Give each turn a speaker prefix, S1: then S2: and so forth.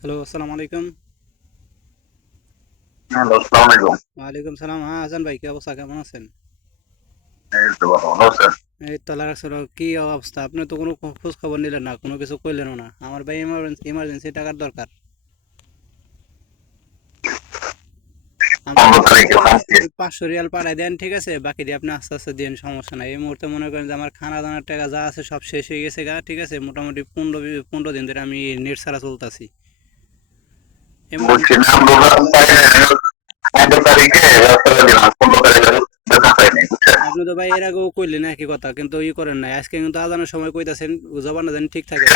S1: Hello আসসালামু আলাইকুম।
S2: Hello আসসালামু আলাইকুম।
S1: ওয়ালাইকুম সালাম। হ্যাঁ হাসান ভাই কি অবস্থা? কেমন আছেন?
S2: এই তো ভালো আছেন?
S1: এই তো আল্লাহ রাখছিল কি অবস্থা? আপনি তো কোনো খোঁজ খবর নিলেন না কোনো কিছু কইলেনও না। আমার ভাই ইমার্জেন্সি টাকার দরকার। পাঁচশো রিয়াল পাঠাই দেন ঠিক আছে? বাকি দিয়ে আপনি আস্তে আস্তে দিন সমস্যা নাই। এই মুহূর্তে মনে করেন যে আমার খানা দানার টাকা যা আছে সব শেষ হয়ে গেছে গা ঠিক আছে? মোটামুটি পনেরো পনেরো দিন ধরে আমি নেট ছাড়া চলতেছি।
S2: না না
S1: আপনি তো ভাই এর আগেও কইলেন একই কথা কিন্তু ই করেন নাই। আজকে কিন্তু আজানের সময় কইতাছেন জবান জানি ঠিক থাকে।